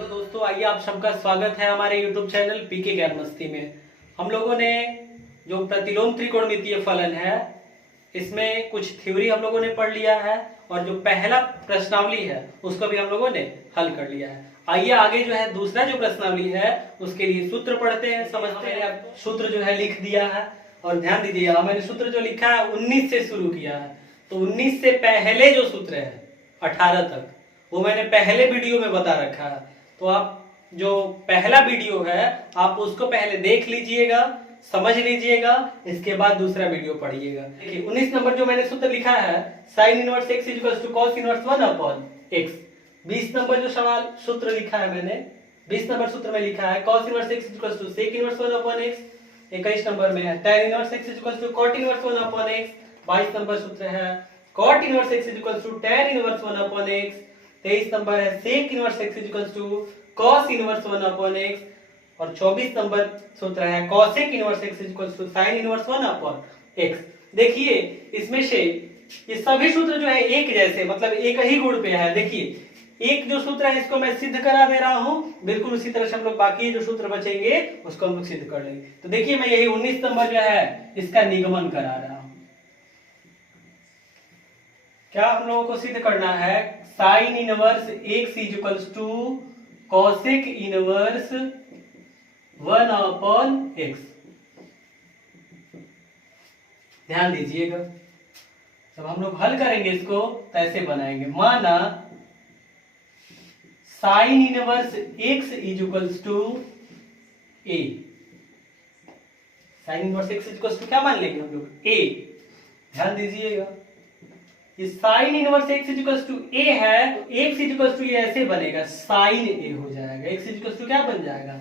Hello दोस्तों, आइए आप सबका स्वागत है हमारे YouTube चैनल पीके ज्ञान मस्ती में। हम लोगों ने जो प्रतिलोम त्रिकोणमितीय फलन है इसमें कुछ थ्योरी हम लोगों ने पढ़ लिया है और जो पहला प्रश्नावली है उसको भी हम लोगों ने हल कर लिया है। आइए आगे जो है दूसरा जो प्रश्नावली है उसके लिए सूत्र पढ़ते हैं, समझते हैं। अब सूत्र जो है लिख दिया है और ध्यान दीजिएगा, मैंने सूत्र जो लिखा है 19 से शुरू किया है, तो 19 से पहले जो सूत्र है 18 तक वो मैंने पहले वीडियो में बता रखा है। तो आप जो पहला वीडियो है आप उसको पहले देख लीजिएगा, समझ लीजिएगा, इसके बाद दूसरा वीडियो पढ़िएगा। देखिए 19 नंबर जो मैंने सूत्र लिखा है sin inverse x equals to cos inverse 1 upon x. 20 number जो सवाल सूत्र लिखा है मैंने 20 नंबर सूत्र में लिखा है cos inverse x equals to sec inverse 1 upon x. 21 number में है tan inverse x equals to cot inverse 1 upon x. 22 number सूत्र है cot inverse x equals to tan inverse 1 upon x. 23 number है sec inverse x equals to cos inverse 1 upon x और 24 number सूत्र है cosec inverse x equals to sin inverse 1 upon x। देखिए इसमें से ये सभी सूत्र जो है एक जैसे, मतलब एक ही गुण पे है। देखिए एक जो सूत्र है इसको मैं सिद्ध करा दे रहा हूं, बिल्कुल उसी तरह से हम लोग बाकी जो सूत्र बचेंगे उसको हम लोग सिद्ध कर लेंगे। तो देखिए मैं यही 19 नंबर जो है इसका निगमन करा रहा हूं। क्या हम लोगों को सिद्ध करना है? Sin inverse x is equals to cosec inverse 1 upon x. ध्यान दीजिएगा, जब हम लोग हल करेंगे इसको तो ऐसे बनाएंगे। माना sign inverse x is equals to a. Sine inverse x is equals to क्या मान लेंगे हम लोग? ए। ध्यान दीजिएगा, sine inverse x equals to a है, एक्स इक्वल्स टू ए ऐसे बनेगा, साइन ए हो जाएगा। एक्स इक्वल्स टू क्या बन जाएगा?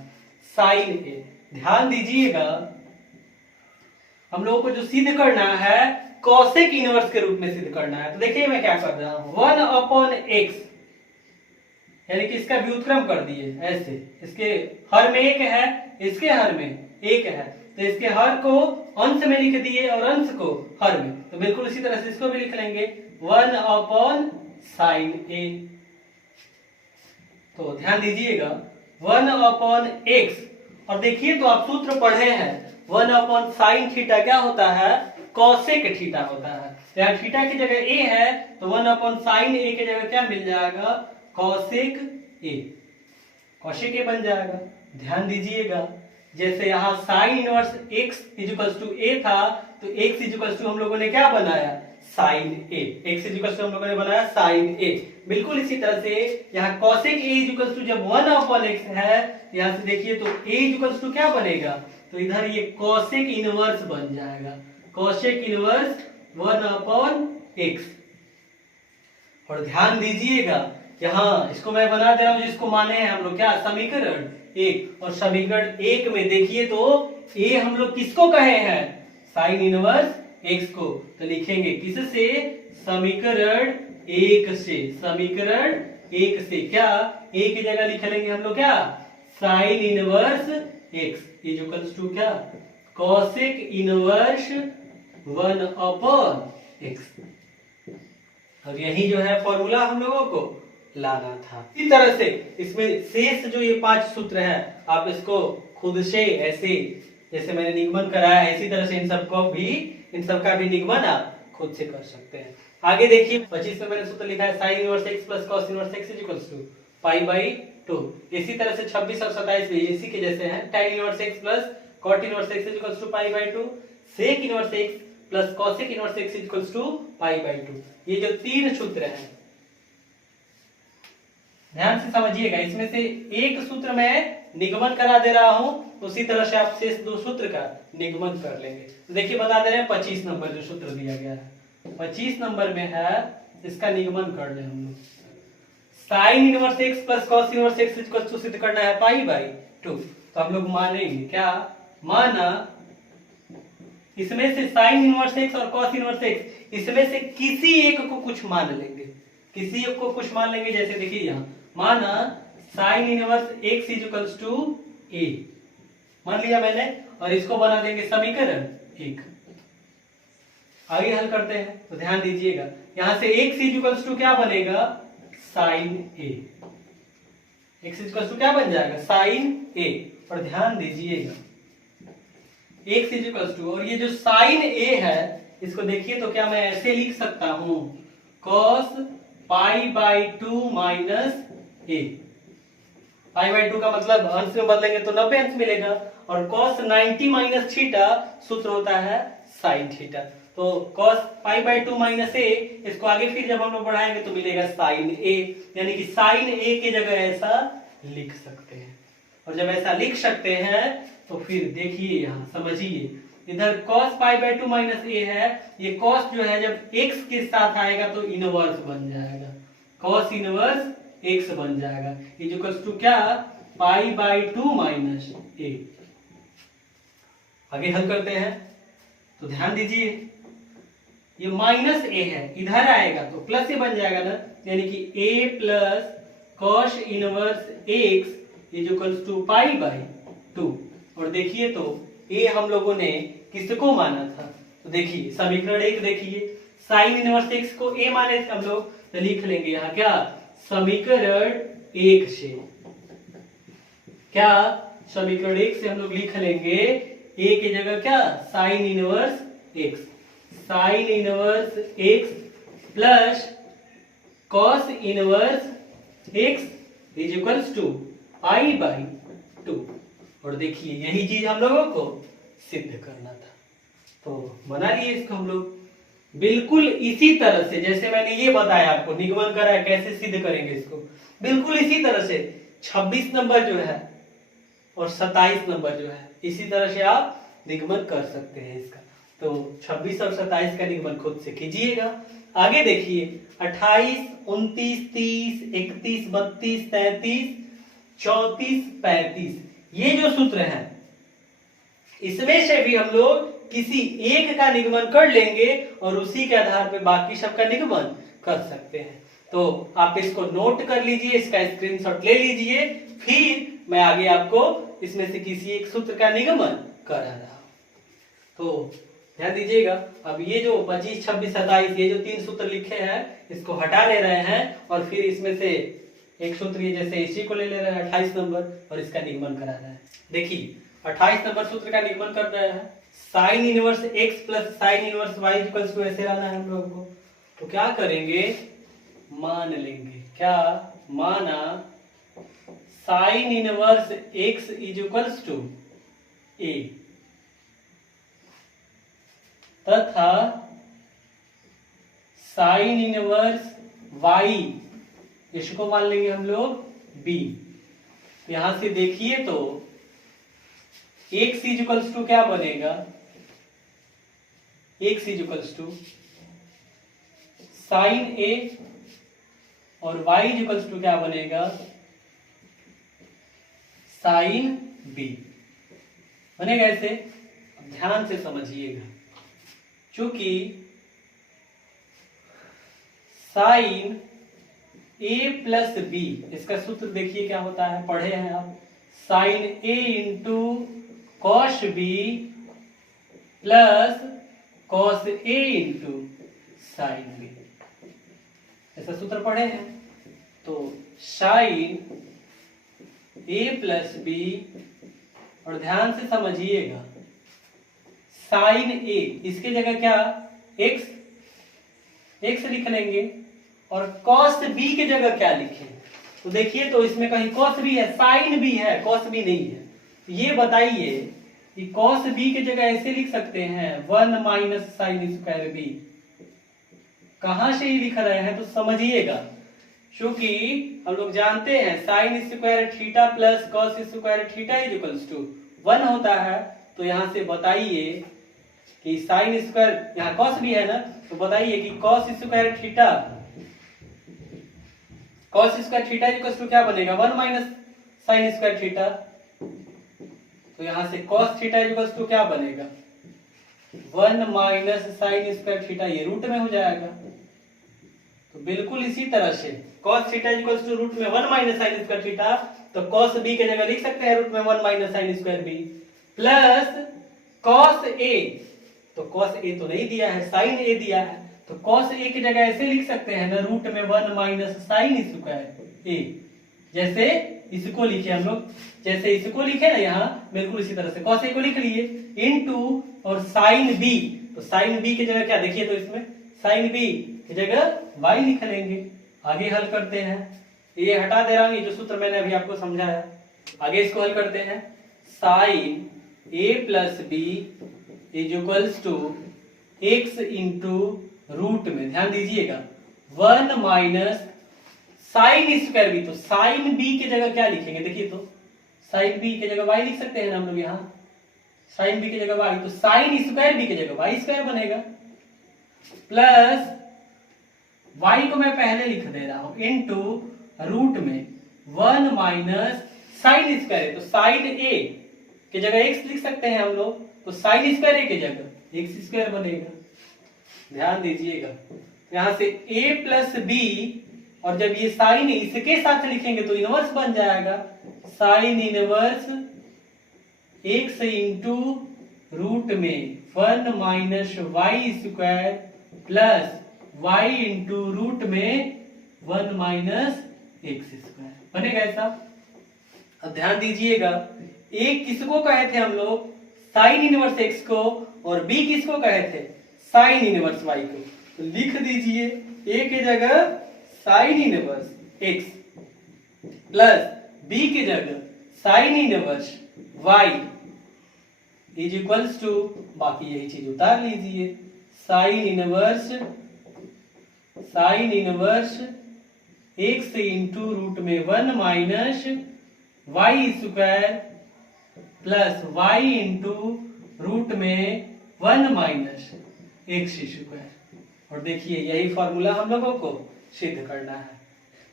साइन ए। ध्यान दीजिएगा, हम लोगों को जो सिद्ध करना है कॉसेक इनवर्स के रूप में सिद्ध करना है। तो देखिए मैं क्या कर रहा हूं, 1 अपॉन एक्स, यानी कि इसका व्युत्क्रम कर दिए ऐसे। इसके हर में एक है, इसके हर में एक है, तो इसके हर को अंश में लिख दिए और अंश को हर में, तो बिल्कुल इसी तरह से इसको भी लिख लेंगे 1 अपॉन साइन ए। तो ध्यान दीजिएगा 1 अपॉन एक्स, और देखिए तो आप सूत्र पढ़े हैं 1 अपॉन साइन थीटा क्या होता है? कॉसेक थीटा होता है। यहाँ थीटा की जगह ए है तो 1 अपॉन साइन ए की जगह क्या मिल जाएगा? कॉसेक ए। कॉसेक ए बन जाएगा। ध्यान दीजिएगा, जैसे यहाँ sine inverse x equals to a था तो एक्स इक्वल्स टू हम लोगों ने क्या बनाया? Sin a. X equals to हम लोगों ने बनाया साइन ए। बिल्कुल इसी तरह से यहाँ कॉसेक ए इक्वल्स टू जब 1 अपॉन एक्स है, यहाँ से देखिए तो ए इक्वल्स टू क्या बनेगा? तो इधर ये कॉसेक इनवर्स बन जाएगा, कॉसेक इनवर्स 1 अपॉन एक्स। और ध्यान दीजिएगा यहाँ इसको मैं बना दे रहा हूं जिसको माने हैं हम लोग क्या? समीकरण एक। और समीकरण एक में देखिए तो ए हम लोग किसको कहे हैं? साइन इनवर्स एक्स को। तो लिखेंगे किससे? समीकरण एक से। समीकरण एक से क्या ए की जगह लिख लेंगे हम लोग क्या? Sign inverse x is equals to क्या? Cosec inverse 1 upon x. और यही जो है फॉर्मूला हम लोगों को लाना था। इसी तरह से इसमें शेष जो ये 5 सूत्र है आप इसको खुद से ऐसे जैसे मैंने निगमन कराया है इसी तरह से इन सबका भी निगमन आप खुद से कर सकते हैं। आगे देखिए 25 में मैंने सूत्र लिखा है sin inverse x plus cos inverse x equals to pi by 2। इसी तरह से 26 और 27 भी इसी के जैसे हैं। tan inverse x plus cot inverse x equals to pi by 2। Sec inverse x plus cosec inverse x equals to pi by 2। ये जो 3 सूत्र हैं ध्यान से समझिएगा, इसमें से एक सूत्र मैं निगमन करा दे रहा हूं, उसी तरह से आप शेष 2 सूत्र का निगमन कर लेंगे। तो देखिए बता दे रहे हैं 25 नंबर जो सूत्र दिया गया है 25 नंबर में है, इसका निगमन कर ले हम लोग। Sin inverse x plus cos inverse x equals to सिद्ध करना है पाई बाई 2। तो हम लोग मानेंगे क्या? माना इसमें से साइन इनवर्स एक्स और कॉस इनवर्स एक्स इसमें से किसी एक को कुछ मान लेंगे, किसी एक को कुछ मान लेंगे। जैसे देखिए यहाँ माना sign inverse x equals to a मान लिया मैंने, और इसको बना देंगे समीकरण एक। आगे हल करते हैं तो ध्यान दीजिएगा, यहां से एक्स इक्वल्स टू क्या बनेगा? Sin a. x equal to क्या बन जाएगा साइन ए। और ध्यान दीजिएगा x इक्वल टू, और ये जो साइन ए है इसको देखिए तो क्या मैं ऐसे लिख सकता हूं cos pi by 2 minus A. Pi by 2 का मतलब अंश में बदलेंगे तो 90 अंश मिलेगा, और cos 90 माइनस थीटा सूत्र होता है साइन थीटा। तो cos पाई बाई 2 माइनस ए, इसको आगे फिर जब हम लोग बढ़ाएंगे तो मिलेगा साइन ए, यानी कि साइन ए की जगह ऐसा लिख सकते हैं। और जब ऐसा लिख सकते हैं तो फिर देखिए यहाँ समझिए, इधर cos पाई बाई 2 माइनस ए है, ये cos जो है जब x के साथ आएगा तो इनवर्स बन जाएगा, cos इनवर्स x बन जाएगा। इक्वल्स टू क्या पाई बाई 2 माइनस ए। आगे हल करते हैं तो ध्यान दीजिए, ये माइनस ए है, इधर आएगा तो प्लस ए बन जाएगा ना, यानी कि a plus cos inverse x equals to pi by 2। और देखिए तो ए हम लोगों ने किसको माना था, तो देखिए समीकरण 1 देखिए, साइन इनवर्स एक्स को ए माने थे हम लोग, तो लिख लेंगे यहाँ क्या समीकरण 1 से, क्या समीकरण 1 से हम लोग लिख लेंगे ए की जगह क्या sign inverse x, sin inverse x plus cos inverse x is equals to pi by 2। और देखिए यही चीज हम लोगों को सिद्ध करना था, तो बना लिए इसको हम लोग बिल्कुल इसी तरह से जैसे मैंने ये बताया आपको, निगमन करा है कैसे सिद्ध करेंगे इसको, बिल्कुल इसी तरह से 26 नंबर जो है और 27 नंबर जो है इसी तरह से आप निगमन कर सकते हैं इसका। तो 26 और 27 का निगमन खुद से कीजिएगा। आगे देखिए 28, 29, 30, 31, 32, 33, 34, 35, ये जो सूत्र है इसमें से भी हम लोग किसी एक का निगमन कर लेंगे और उसी के आधार पर बाकी सबका निगमन कर सकते हैं। तो आप इसको नोट कर लीजिए, इसका स्क्रीनशॉट ले लीजिए, फिर मैं आगे आपको इसमें से किसी एक सूत्र का निगमन करा रहा हूं। तो ध्यान दीजिएगा, अब ये जो 25, 26, 27 ये जो 3 सूत्र लिखे हैं इसको हटा ले रहे हैं और फिर इसमें से एक सूत्र ये जैसे इसी को ले रहे हैं 28 नंबर और इसका निगमन करा रहे हैं। देखिए 28 नंबर सूत्र का निगमन कर रहे हैं, sin inverse x plus sin inverse y equals to ऐसे लाना है हम लोगों को। तो क्या करेंगे, मान लेंगे, क्या माना sign inverse x is equals to a तथा साइन इनवर्स y इसको मान लेंगे हम लोग b। यहां से देखिए तो x इज इक्वल्स टू क्या बनेगा, x is equals to sin a और y इज इक्वल्स टू क्या बनेगा साइन b बनेगा ऐसे। अब ध्यान से समझिएगा, चूंकि साइन a प्लस बी, इसका सूत्र देखिए क्या होता है, पढ़े हैं आप, sin a into cos b plus cos a into sin b, ऐसा सूत्र पढ़े हैं। तो साइन a प्लस बी, और ध्यान से समझिएगा साइन a इसके जगह क्या x लिख लेंगे और cos b की जगह क्या लिखें, तो देखिए तो इसमें कहीं cos b है, साइन भी है, cos b नहीं है। ये बताइए कि cos b की जगह ऐसे लिख सकते हैं 1 माइनस साइन स्क्वायर b, कहां से ही लिख रहे हैं तो समझिएगा, क्योंकि हम लोग जानते हैं sin square theta plus cos square theta is equals to 1 होता है। तो यहां से बताइए कि साइन स्क्वायर, यहाँ cos भी है ना, तो बताइए कि cos square theta equals to क्या बनेगा 1 माइनस साइन स्क्वायर थीटा। तो यहां से cos थीटा इक्वल्स टू क्या बनेगा 1 माइनस साइन स्क्वायर थीटा, ये रूट में हो जाएगा। तो बिल्कुल इसी तरह से cos theta equals to root में 1 माइनस साइन स्क्वायर थीटा, तो cos b की जगह लिख सकते हैं रूट में 1 minus sin square b plus cos a, तो cos a तो नहीं दिया है, साइन a दिया है, तो cos a की जगह ऐसे लिख सकते हैं ना रूट में 1 माइनस साइन स्क्वायर a, जैसे इसको लिखे हम लोग, जैसे इसको लिखे ना यहाँ, बिल्कुल इसी तरह से cos A को लिख लिए इनटू और sin B, तो sin B की जगह क्या देखिए, तो इसमें sin B की जगह y लिख लेंगे। आगे हल करते हैं, ये हटा दे रहा हूं, ये जो सूत्र मैंने अभी आपको समझाया। आगे इसको हल करते हैं, sin A plus b is equals to x into root में, ध्यान दीजिएगा 1 माइनस साइन स्क्वायर बी, तो साइन बी की जगह क्या लिखेंगे, देखिए तो साइन बी की जगह y लिख सकते हैं ना हम लोग, यहाँ साइन बी की जगह y, तो साइन स्क्वायर बी की जगह y स्क्वायर बनेगा, प्लस y को मैं पहले लिख दे रहा हूं इनटू रूट में 1 माइनस साइन स्क्वायर, तो साइन a की जगह x लिख सकते हैं हम लोग, तो साइन स्क्वायर a की जगह x स्क्वायर बनेगा। ध्यान दीजिएगा, यहां से a प्लस बी, और जब ये साइन इसके साथ लिखेंगे तो इनवर्स बन जाएगा, sin inverse x into root में 1 minus y square plus y into root में 1 माइनस एक्स स्क्वायर बनेगा ऐसा। अब ध्यान दीजिएगा, a किसको कहे थे हम लोग, साइन इनवर्स x को, और b किसको कहे थे, साइन इनवर्स y को, तो लिख दीजिए a की जगह sign inverse x plus b की जगह sign inverse y is equals to, बाकी यही चीज उतार लीजिए, sin inverse x into root में 1 minus y square plus y into root में 1 माइनस एक्स स्क्वायर। और देखिए यही फॉर्मूला हम लोगों को सिद्ध करना है,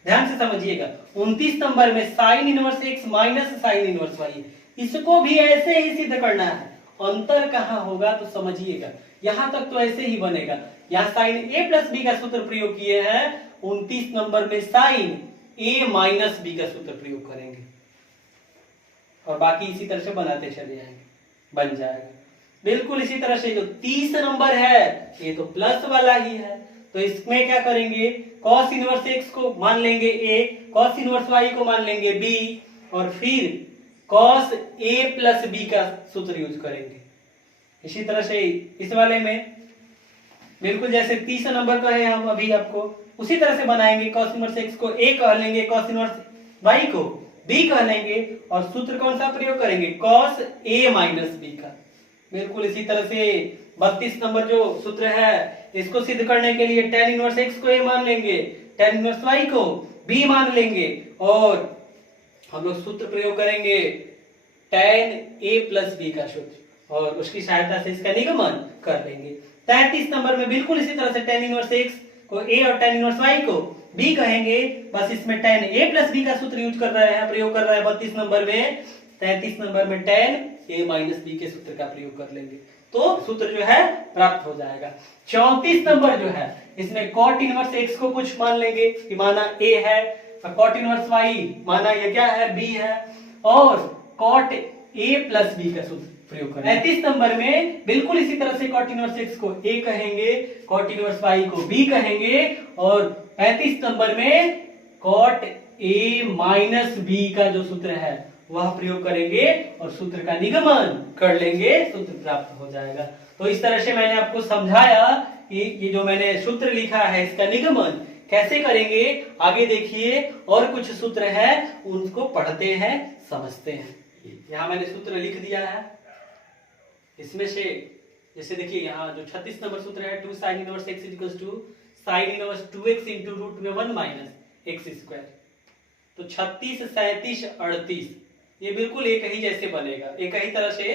ध्यान से समझिएगा। 29 नंबर में sign inverse x minus sign inverse y, इसको भी ऐसे ही सिद्ध करना है। अंतर कहाँ होगा तो समझिएगा, यहां तक तो ऐसे ही बनेगा, यहाँ साइन a प्लस बी का सूत्र प्रयोग किए हैं, 29 नंबर में साइन a माइनस बी का सूत्र प्रयोग करेंगे, और बाकी इसी तरह से बनाते चले जाएंगे, बन जाएगा बिल्कुल इसी तरह से। जो 30 नंबर है ये तो प्लस वाला ही है, तो इसमें क्या करेंगे, cos इनवर्स x को मान लेंगे a, cos इनवर्स y को मान लेंगे b, और फिर cos a प्लस b का सूत्र यूज करेंगे। इसी तरह से इस वाले में बिल्कुल जैसे 30 नंबर का है हम अभी आपको उसी तरह से बनाएंगे, cos इनवर्स x को a कह लेंगे, cos इनवर्स y को b कह लेंगे, और सूत्र कौन सा प्रयोग करेंगे, cos a माइनस b का। बिल्कुल इसी तरह से 32 नंबर जो सूत्र है इसको सिद्ध करने के लिए tan इनवर्स x को a मान लेंगे, tan इनवर्स y को b मान लेंगे, और हम लोग सूत्र प्रयोग करेंगे tan a प्लस b का सूत्र, और उसकी सहायता से इसका निगमन कर लेंगे। 33 नंबर में बिल्कुल इसी तरह से tan इनवर्स x को a और tan इनवर्स y को b कहेंगे, बस इसमें tan a प्लस b का सूत्र यूज कर रहे हैं, प्रयोग कर रहे हैं 32 नंबर में। 33 नंबर में tan a माइनस b के सूत्र का प्रयोग कर लेंगे, तो सूत्र जो है प्राप्त हो जाएगा। 34 नंबर जो है इसमें cot इनवर्स x को कुछ मान लेंगे कि माना a है, cot इनवर्स y माना ये क्या है, b है, और cot a प्लस b का सूत्र प्रयोग करें। 35 नंबर में बिल्कुल इसी तरह से cot इनवर्स x को a कहेंगे, cot इनवर्स y को b कहेंगे, और 35 नंबर में cot a माइनस b का जो सूत्र है वह प्रयोग करेंगे, और सूत्र का निगमन कर लेंगे, सूत्र प्राप्त हो जाएगा। तो इस तरह से मैंने आपको समझाया कि ये जो मैंने सूत्र लिखा है इसका निगमन कैसे करेंगे। आगे देखिए और कुछ सूत्र है उनको पढ़ते हैं, समझते हैं। यहाँ मैंने सूत्र लिख दिया है, इसमें से जैसे देखिए यहाँ जो 36 नंबर सूत्र है 2 sin inverse x equals to sin inverse 2x into root में 1 माइनस एक्स स्क्वायर। तो 36, 37, 38 ये बिल्कुल एक ही जैसे बनेगा, एक ही तरह से,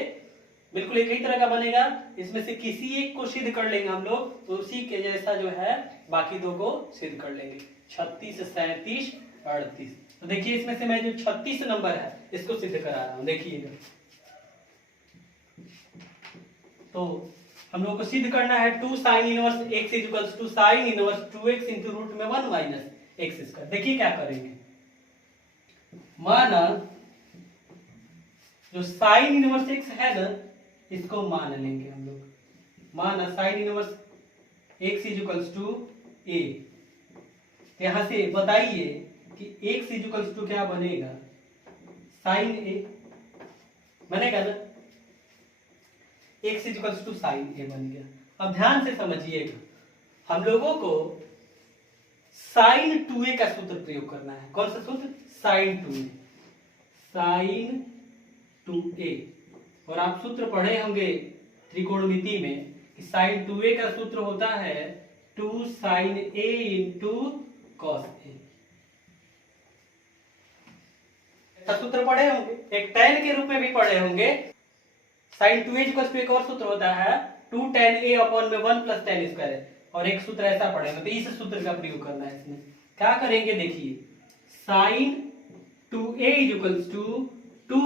बिल्कुल एक ही तरह का बनेगा। इसमें से किसी एक को सिद्ध कर लेंगे हम लोग, तो उसी के जैसा जो है बाकी दो को सिद्ध कर लेंगे। 36, 37, 38। तो देखिए इसमें से मैं जो 36 नंबर है इसको सिद्ध करा रहा हूं, देखिएगा। तो हम लोग को सिद्ध करना है 2 sin inverse x equals to sin inverse 2x into root में 1 माइनस एक्स स्क्वायर। देखिए क्या करेंगे, माना जो sin इनवर्स x है ना इसको मान लेंगे हम लोग, माना sin inverse x equals to a। यहां से बताइए कि x इक्वल्स टू क्या बनेगा, साइन ए बनेगा ना, x इक्वल्स टू साइन ए बन गया। अब ध्यान से समझिएगा, हम लोगों को साइन 2a का सूत्र प्रयोग करना है। कौन सा सूत्र? Sine 2a, sine 2a। और आप सूत्र पढ़े होंगे त्रिकोणमिति में कि साइन 2a का सूत्र होता है 2 sign a into cos A. ऐसा सूत्र पढ़े होंगे, एक tan के रूप में भी पढ़े होंगे। साइन 2a इक्वल्स टू एक और सूत्र होता है 2 tan a अपॉन में 1 प्लस tan स्क्वायर, और एक सूत्र ऐसा पढ़ेंगे। तो इस सूत्र का प्रयोग करना है। इसमें क्या करेंगे देखिए, साइन 2a इक्वल्स टू 2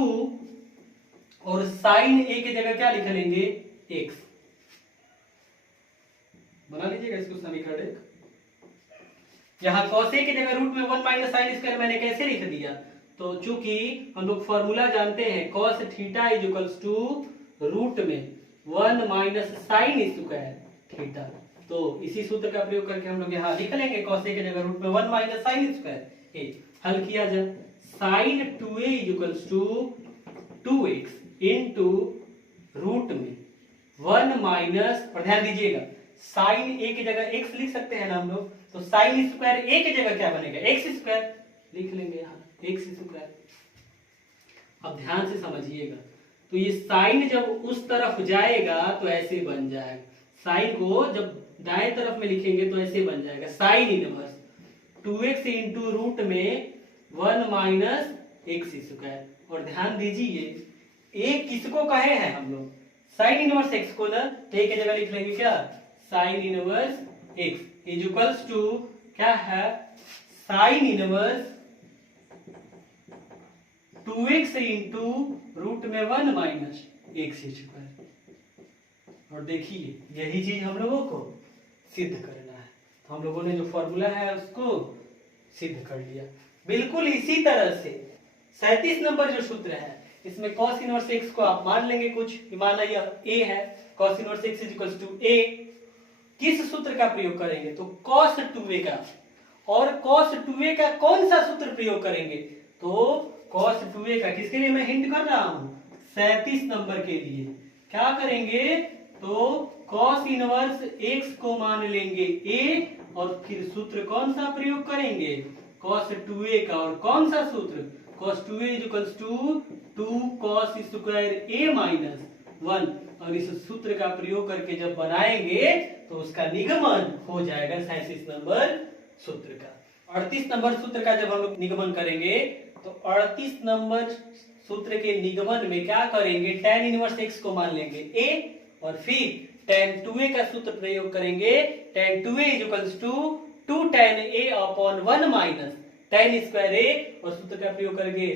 और साइन a की जगह क्या लिख लेंगे? x। बना लीजिएगा इसको समीकरण एक। यहाँ cos a की जगह रूट में 1 माइनस साइन स्क्वायर मैंने कैसे लिख दिया? तो चूंकि हम लोग फॉर्मूला जानते हैं cos theta is equals to root में 1 माइनस साइन स्क्वायर थीटा, तो इसी सूत्र का प्रयोग करके हम लोग यहाँ लिख लेंगे cos a की जगह रूट में 1 माइनस साइन स्क्वायर ए। हल किया जाए, sine 2a is equals to 2x into root में 1 माइनस, और ध्यान दीजिएगा साइन a की जगह x लिख सकते हैं ना हम लोग, तो साइन स्क्वायर a की जगह क्या बनेगा? x स्क्वायर लिख लेंगे यहाँ, x स्क्वायर। अब ध्यान से समझिएगा, तो ये साइन जब उस तरफ जाएगा तो ऐसे बन जाएगा, साइन को जब दाएं तरफ में लिखेंगे तो ऐसे बन जाएगा sin inverse 2x into root में 1 माइनस एक्स स्क्वायर। और ध्यान दीजिए ए किसको कहे हैं हम लोग? साइन इनवर्स x को ना, तो ए की जगह लिख लेंगे क्या? Sign inverse x is equals to क्या है? Sin inverse 2x into root में 1 माइनस एक्स स्क्वायर। और देखिए यही चीज हम लोगों को सिद्ध करना है, तो हम लोगों ने जो फॉर्मूला है उसको सिद्ध कर लिया। बिल्कुल इसी तरह से 37 नंबर जो सूत्र है, इसमें cos इनवर्स x को आप मान लेंगे कुछ, माना यह a है, cos inverse x is equals to a। किस सूत्र का प्रयोग करेंगे? तो cos 2a का। और cos 2a का कौन सा सूत्र प्रयोग करेंगे? तो cos 2a का, किसके लिए मैं हिंट कर रहा हूं? 37 नंबर के लिए। क्या करेंगे? तो cos इनवर्स x को मान लेंगे a, और फिर सूत्र कौन सा प्रयोग करेंगे? cos 2a का। और कौन सा सूत्र? cos 2a is equals to 2 cos square a minus 1। और इस सूत्र का प्रयोग करके जब बनाएंगे तो उसका निगमन हो जाएगा 37 नंबर सूत्र का। 38 नंबर सूत्र का जब हम लोग निगमन करेंगे तो 38 नंबर सूत्र के निगमन में क्या करेंगे? tan इनवर्स x को मान लेंगे a, और फिर tan 2a का सूत्र प्रयोग करेंगे। tan 2a is equals to 2 tan a upon 1 minus tan square a, और सूत्र का प्रयोग करके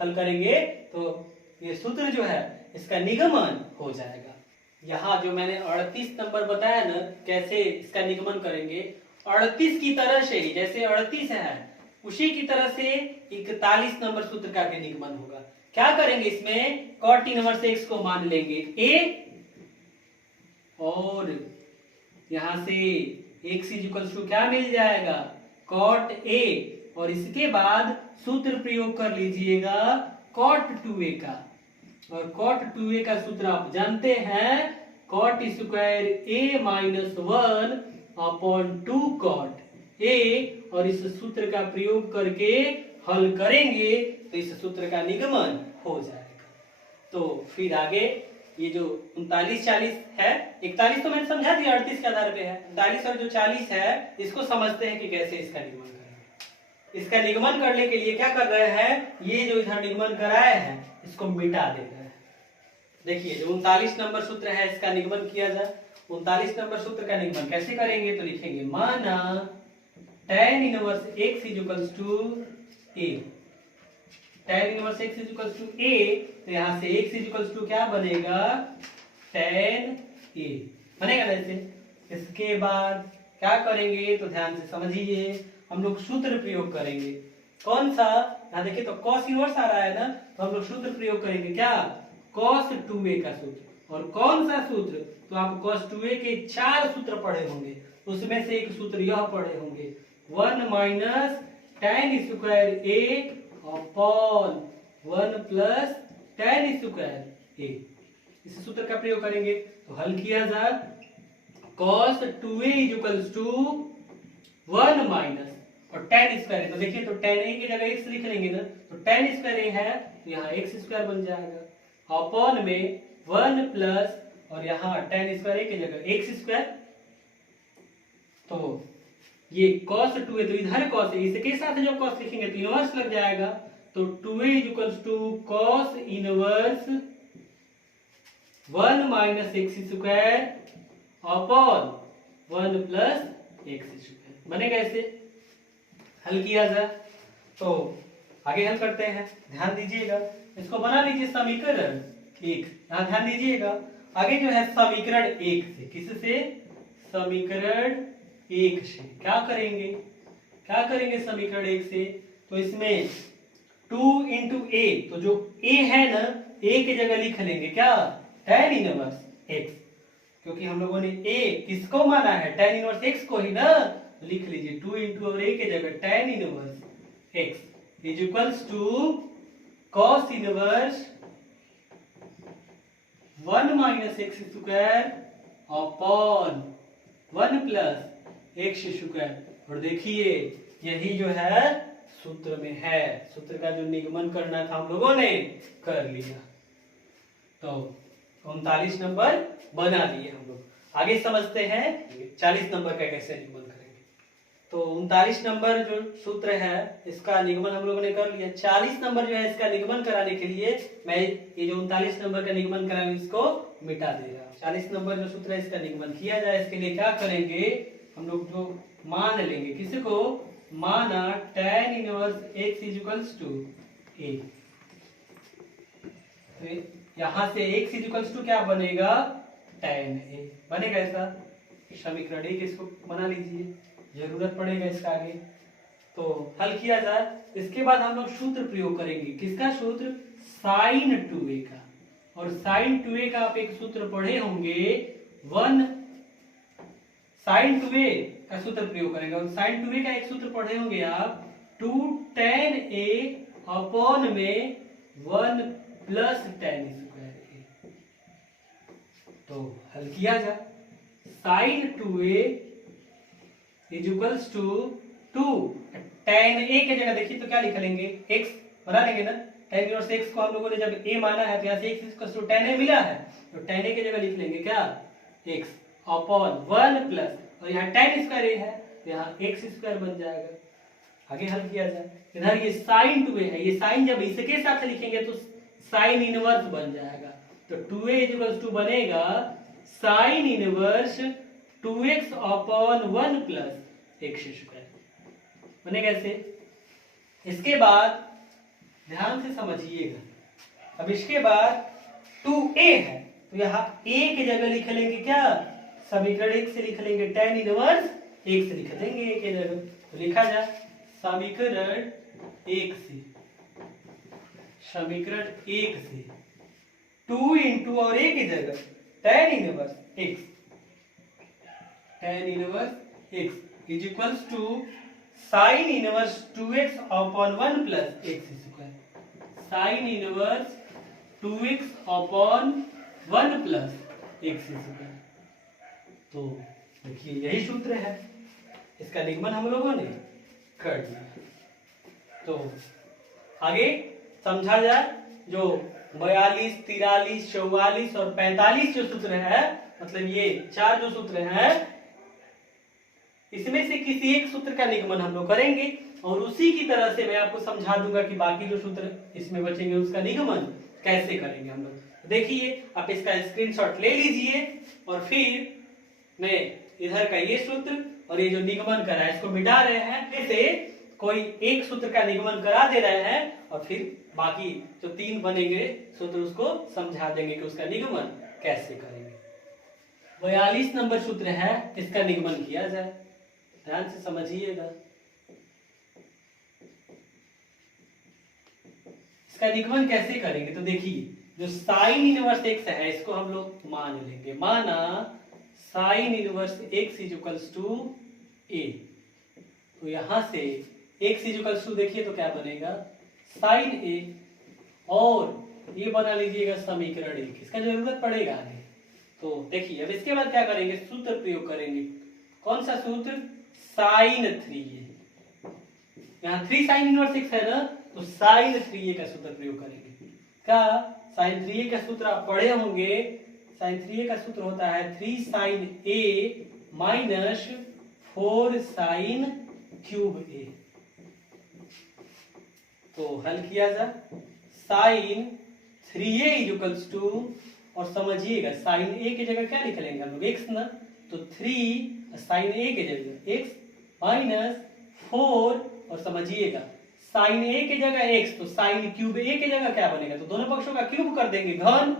हल करेंगे तो ये सूत्र जो है इसका निगमन हो जाएगा। यहाँ जो मैंने 38 नंबर बताया ना, कैसे इसका निगमन करेंगे, 38 की तरह से ही, जैसे 38 है उसी की तरह से 41 नंबर सूत्र का भी निगमन होगा। क्या करेंगे? इसमें cot इनवर्स x को मान लेंगे a, और यहां से x इज इक्वल्स टू क्या मिल जाएगा? cot a, और इसके बाद सूत्र प्रयोग कर लीजिएगा cot 2a का। और cot 2a का सूत्र आप जानते हैं, cot square a minus 1 upon 2 cot a, और इस सूत्र का प्रयोग करके हल करेंगे तो इस सूत्र का निगमन हो जाएगा। तो फिर आगे ये जो 39 40 है, 41 तो मैंने समझा दिया 38 के आधार पे है, 39 और जो 40 है इसको समझते हैं कि कैसे इसका निगमन करेंगे। इसका निगमन करने के लिए क्या कर रहे हैं? ये जो इधर निगमन कराए हैं इसको मिटा दे रहे हैं। देखिए जो 39 नंबर सूत्र है इसका निगमन किया जाए। 39 नंबर सूत्र का निगमन कैसे करेंगे? तो लिखेंगे माना tan inverse x is equals to a। tan inverse x is equals to a, तो यहां से x इज इक्वल्स टू क्या बनेगा? tan a बनेगा ना ऐसे। इसके बाद क्या करेंगे? तो ध्यान से समझिए, हम लोग सूत्र प्रयोग करेंगे। कौन सा? यहाँ देखिए तो cos इनवर्स आ रहा है ना, तो हम लोग सूत्र प्रयोग करेंगे क्या? cos 2a का सूत्र। और कौन सा सूत्र? तो आप cos 2a के 4 सूत्र पढ़े होंगे, उसमें से एक सूत्र यह पढ़े होंगे 1 minus tan square a upon 1 plus tan square a. इस सूत्र का प्रयोग करेंगे तो हल किया जाए cos 2a equals to 1 minus और tan स्क्वायर, तो देखिए तो tan a की जगह x लिख लेंगे ना, तो tan स्क्वायर a है तो यहाँ x स्क्वायर बन जाएगा अपॉन में 1 प्लस और यहाँ tan स्क्वायर a की जगह x स्क्वायर। तो ये cos 2a, तो इधर cos है, इसके साथ जब cos लिखेंगे तो इनवर्स लग जाएगा, तो 2a equals to cos inverse 1 minus x square upon 1 plus x square बनेगा। ऐसे हल किया जाए तो आगे हल करते हैं, ध्यान दीजिएगा, इसको बना लीजिए समीकरण 1। यहाँ ध्यान दीजिएगा आगे जो है समीकरण 1 से, किससे? समीकरण 1 से क्या करेंगे समीकरण 1 से, तो इसमें 2 इंटू ए, तो जो a है ना, a की जगह लिख लेंगे क्या? tan इनवर्स x, क्योंकि हम लोगों ने a किसको माना है? tan इनवर्स x को ही ना, लिख लीजिए 2 इंटू और a की जगह tan inverse x is equals to cos inverse 1 minus x square upon 1 plus x square. और देखिए यही जो है सूत्र में है, सूत्र का जो निगमन करना था हम लोगों ने कर लिया। तो 39 नंबर बना लिए हम लोग। आगे समझते हैं 40 नंबर का कैसे निगमन करेंगे। तो 39 नंबर जो सूत्र है इसका निगमन हम लोगों ने कर लिया। 40 नंबर जो है इसका निगमन कराने के लिए मैं ये जो 39 नंबर का निगमन कराऊंगा इसको मिटा दे रहा हूँ। 40 नंबर जो सूत्र है इसका निगमन किया जाए, इसके लिए क्या करेंगे हम लोग, जो मान लेंगे, किसको माना tan inverse x is equals to a। यहां से x इज इक्वल्स टू क्या बनेगा? tan a बनेगा। ऐसा समीकरण 1 इसको बना लीजिए, जरूरत पड़ेगा इसका आगे। तो हल किया जाए, इसके बाद हम लोग सूत्र प्रयोग करेंगे, किसका सूत्र? sin 2a का। और sin 2a का आप एक सूत्र पढ़े होंगे, 1 sin 2a का सूत्र प्रयोग करेंगे। और sin 2a का एक सूत्र पढ़े होंगे आप, 2 tan a अपॉन में 1 प्लस tan स्क्वायर a। तो हल किया जाए, sin 2a is equals to 2 tan a की जगह देखिए तो क्या लिख लेंगे? x बना लेंगे ना। tan इनवर्स x को हम लोगों ने जब a माना है तो यहाँ से x equals to tan a मिला है, तो tan a की जगह लिख लेंगे क्या? x अपॉन 1 प्लस और यहाँ tan स्क्वायर a है तो यहाँ x स्क्वायर बन जाएगा। आगे हल किया जाए, इधर ये sin 2a है, ये sin जब इसके साथ लिखेंगे तो sin इनवर्स बन जाएगा, तो 2a इक्वल्स टू बनेगा sin inverse 2x upon 1 plus x square बनेगा। ऐसे इसके बाद ध्यान से समझिएगा, अब इसके बाद 2a है तो यहाँ a की जगह लिख लेंगे क्या? समीकरण 1 से लिख लेंगे tan इनवर्स x लिख देंगे a की जगह। तो लिखा जाए समीकरण 1 से, समीकरण 1 से 2 इंटू और a की जगह tan inverse x, tan inverse x is equals to sin inverse 2x upon 1 plus x square, sin inverse 2x upon 1 plus x square. तो देखिए यही सूत्र है, इसका निगमन हम लोगों ने कर दिया। तो आगे समझा जाए, जो 42, 43, 44 और 45 जो सूत्र है, मतलब ये 4 जो सूत्र हैं, इसमें से किसी एक सूत्र का निगमन हम लोग करेंगे और उसी की तरह से मैं आपको समझा दूंगा कि बाकी जो सूत्र इसमें बचेंगे उसका निगमन कैसे करेंगे हम लोग। देखिए आप इसका स्क्रीनशॉट ले लीजिए और फिर मैं इधर का ये सूत्र और ये जो निगमन करा है इसको मिटा रहे हैं, जैसे कोई एक सूत्र का निगमन करा दे रहे हैं और फिर बाकी जो 3 बनेंगे सूत्र उसको समझा देंगे कि उसका निगमन कैसे करेंगे। 42 नंबर सूत्र है, इसका निगमन किया जाए, ध्यान से समझिएगा। इसका निगमन कैसे करेंगे तो देखिए, जो sin इनवर्स x है इसको हम लोग मान लेंगे, माना sin inverse x is equals to a। तो यहां से x इज इक्वल्स टू देखिए तो क्या बनेगा, sin a और ये बना लीजिएगा समीकरण 1। इसका जरूरत पड़ेगा आगे। तो देखिए अब इसके बाद क्या करेंगे, सूत्र प्रयोग करेंगे। कौन सा सूत्र, साइन 3a। यहाँ 3 साइन इनवर्स x है ना, तो साइन 3a का सूत्र प्रयोग करेंगे। क्या साइन 3a का सूत्र आप पढ़े होंगे। साइन 3a का सूत्र होता है 3 sine a minus 4 sine cube a। तो हल किया जा, साइन 3a इक्वल्स टू, और समझिएगा साइन a की जगह क्या लिख लेंगे हम लोग, x ना, तो 3 साइन a की जगह x माइनस 4, और समझिएगा साइन a की जगह x, तो साइन क्यूब a की जगह क्या बनेगा, तो दोनों पक्षों का क्यूब कर देंगे घन,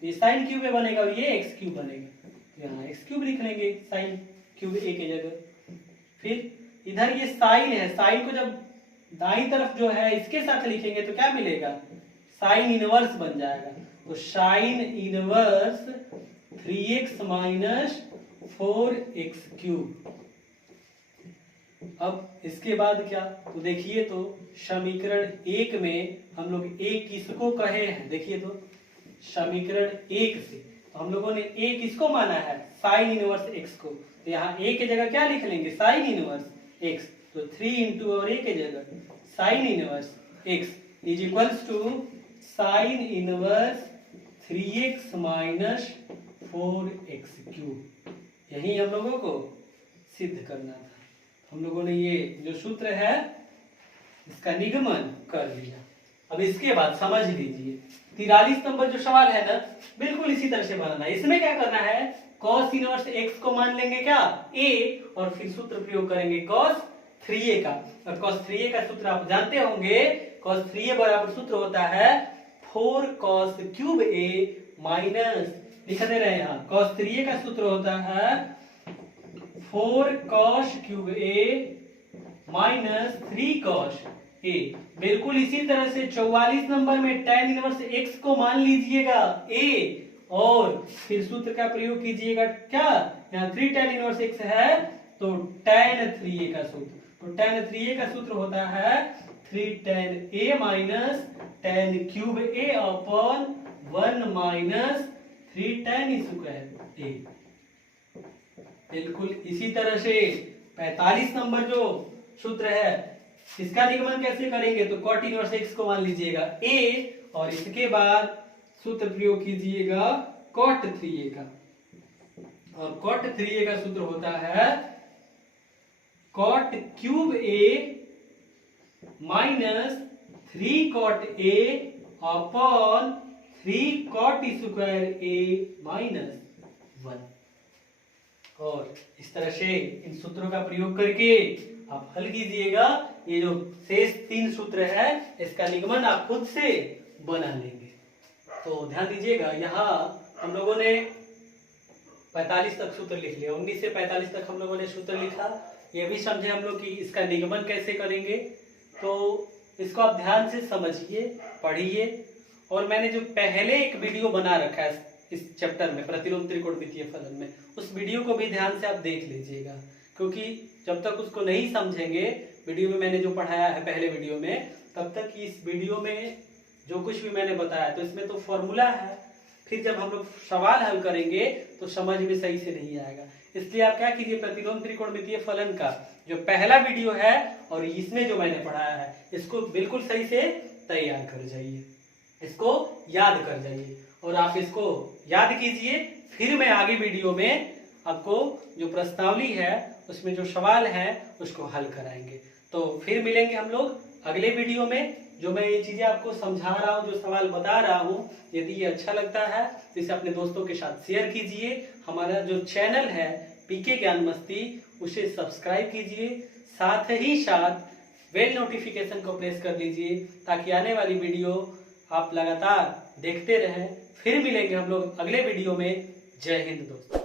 तो ये साइन क्यूब a बनेगा और ये x क्यूब बनेगा। तो यहाँ x क्यूब लिख लेंगे साइन क्यूब a की जगह। फिर इधर ये साइन है, साइन को जब दाईं तरफ जो है इसके साथ लिखेंगे तो क्या मिलेगा, साइन इनवर्स बन जाएगा। तो sign inverse 3x minus 4x cube. अब इसके बाद क्या, तो देखिए तो समीकरण 1 में हम लोग a किसको कहे हैं, देखिए तो समीकरण 1 से तो हम लोगों ने a किसको माना है, साइन इनवर्स x को। तो यहाँ a की जगह क्या लिख लेंगे, साइन इनवर्स x। तो 3 इंटू और a की जगह sign inverse x is equals to sine inverse 3x minus 4x cube. यही हम लोगों को सिद्ध करना था। हम लोगों ने ये जो सूत्र है इसका निगमन कर लिया। अब इसके बाद समझ लीजिए 43 नंबर जो सवाल है ना, बिल्कुल इसी तरह से बनाना है। इसमें क्या करना है, cos इनवर्स x को मान लेंगे क्या a, और फिर सूत्र प्रयोग करेंगे cos 3a का। और cos 3a का सूत्र आप जानते होंगे, cos 3a बराबर सूत्र होता है 4 cos क्यूब a माइनस, लिख दे रहे हैं यहाँ, cos 3a का सूत्र होता है 4 cos cube a minus 3 cos a। बिल्कुल इसी तरह से 44 नंबर में tan इनवर्स x को मान लीजिएगा a, और फिर सूत्र का प्रयोग कीजिएगा क्या, यहाँ 3 tan इनवर्स x है तो tan 3a का सूत्र। तो tan 3a का सूत्र होता है 3 tan a minus tan cube a upon 1 minus 3 tan square a। बिल्कुल इसी तरह से 45 नंबर जो सूत्र है इसका निगमन कैसे करेंगे, तो cot इनवर्स x को मान लीजिएगा a, और इसके बाद सूत्र प्रयोग कीजिएगा cot 3a का। और cot 3a का सूत्र होता है cot cube a minus 3 cot a upon 3 cot square a minus 1। और इस तरह से इन सूत्रों का प्रयोग करके आप हल कीजिएगा। ये जो शेष 3 सूत्र है इसका निगमन आप खुद से बना लेंगे। तो ध्यान दीजिएगा, यहाँ हम लोगों ने 45 तक सूत्र लिख लिया, 19 से 45 तक हम लोगों ने सूत्र लिखा। ये भी समझे हम लोग कि इसका निगमन कैसे करेंगे। तो इसको आप ध्यान से समझिए, पढ़िए। और मैंने जो पहले एक वीडियो बना रखा है इस चैप्टर में, प्रतिलोम त्रिकोणमितीय फलन में, उस वीडियो को भी ध्यान से आप देख लीजिएगा, क्योंकि जब तक उसको नहीं समझेंगे वीडियो में मैंने जो पढ़ाया है पहले वीडियो में, तब तक इस वीडियो में जो कुछ भी मैंने बताया तो इसमें तो फॉर्मूला है, फिर जब हम लोग सवाल हल करेंगे तो समझ में सही से नहीं आएगा। इसलिए आप क्या कीजिए, प्रतिलोम त्रिकोणमितीय फलन का जो पहला वीडियो है और इसमें जो मैंने पढ़ाया है इसको बिल्कुल सही से तैयार कर जाइए, इसको याद कर जाइए, और आप इसको याद कीजिए। फिर मैं आगे वीडियो में आपको जो प्रश्नावली है उसमें जो सवाल है उसको हल कराएंगे। तो फिर मिलेंगे हम लोग अगले वीडियो में। जो मैं ये चीजें आपको समझा रहा हूँ, जो सवाल बता रहा हूँ, यदि ये अच्छा लगता है तो इसे अपने दोस्तों के साथ शेयर कीजिए। हमारा जो चैनल है पीके ज्ञान मस्ती, उसे सब्सक्राइब कीजिए, साथ ही साथ बेल नोटिफिकेशन को प्रेस कर लीजिए ताकि आने वाली वीडियो आप लगातार देखते रहें। फिर मिलेंगे हम लोग अगले वीडियो में। जय हिंद दोस्तों।